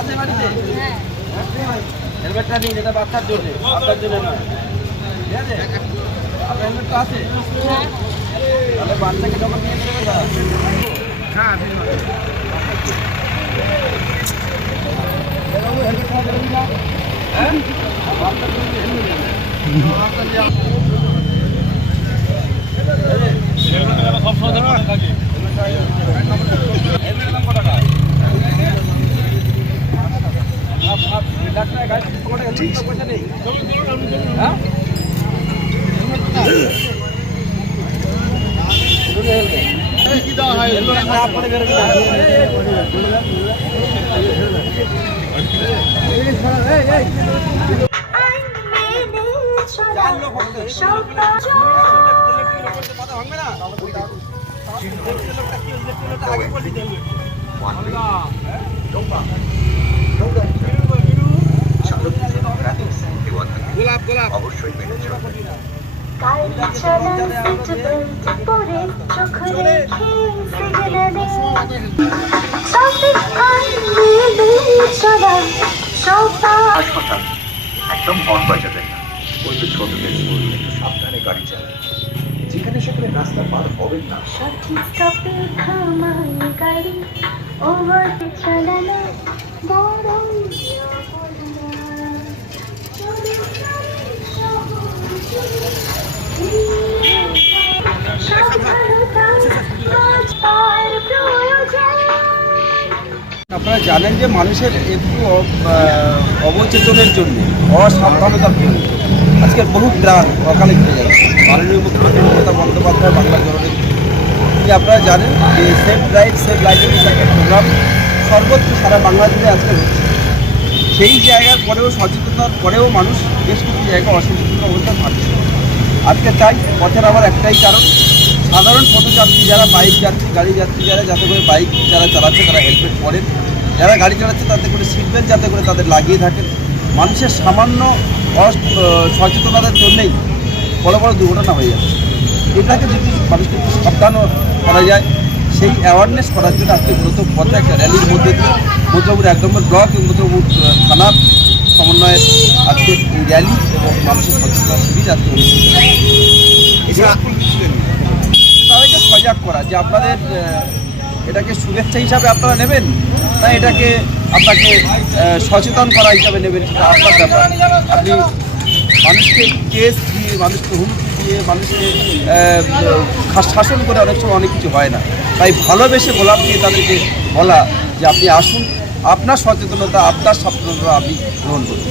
আছে বাড়িতে? হেলমেটটা নিন, এটা বাচ্চার জন্য, আপনার জন্য নয়, ঠিক আছে? আপনার হেলমেট তো আছে? তাহলে বাচ্চাকে যখন নিয়ে দেবে না? হ্যাঁ, অবশ্যই মেনে চলবে। হাসপাতাল একদম হর্ন বাজাবেন না, বলতে ছোটদের বলুন একটু সাবধানে গাড়ি চালান, যেখানে সেখানে রাস্তা পার হবেন না। সঠিক স্টপে থামাই গাড়ি, ওভারটেক চালানো বড় আপনারা জানেন যে মানুষের একটু অবচেতনের জন্য, অসাবধানতার জন্য আজকের বহু প্রাণ অকালে ঘটে যাচ্ছে। মাননীয় মুখ্যমন্ত্রী মমতা বন্দ্যোপাধ্যায় বাংলা জননী যে আপনারা জানেন যে সেফ ড্রাইভ সেফ লাইসেন্স একটা প্রোগ্রাম সর্বত্র সারা বাংলা জুড়ে আজকে হচ্ছে। সেই জায়গার পরেও সচেতনতার পরেও মানুষ বেশ কিছু জায়গায় অসচেতন অবস্থা থাকছে। আজকে তাই পথের আমার একটাই কারণ, সাধারণ পথযাত্রী যারা বাইক যাত্রী, গাড়ি যাত্রী যারা, যাতে করে বাইক যারা চালাচ্ছে তারা হেলমেট পরেন, যারা গাড়ি চালাচ্ছে তাতে করে সিট বেল্ট যাতে করে তাদের লাগিয়ে থাকেন। মানুষের সামান্য সচেতনতার জন্যেই বড় বড় দুর্ঘটনা হয়ে যাচ্ছে। এটাকে যদি মানুষকে একটু সাবধান করা যায়, সেই অ্যাওয়ারনেস করার জন্য আজকে মূলত পথে একটা র্যালির মধ্যে দিয়ে মধ্যপুর 1 নম্বর ব্লক এবং মধ্যপুর থানার সমন্বয়ে আজকে এই র্যালি এবং মানুষের সচেতনতা শিবির আজকে অনুষ্ঠিত তাদেরকে সজাগ করা যে আপনাদের এটাকে শুভেচ্ছা হিসাবে আপনারা নেবেন না এটাকে আপনাকে সচেতন করা হিসাবে নেবেন, সেটা আপনার ব্যাপার। আপনি মানুষকে কেস দিয়ে, মানুষকে হুমকি দিয়ে, মানুষকে শাসন করে অনেক সময় অনেক কিছু হয় না। তাই ভালোবেসে গোলাপ দিয়ে তাদেরকে বলা যে আপনি আসুন, আপনার সচেতনতা, আপনার সাবধানতা আপনি গ্রহণ করুন।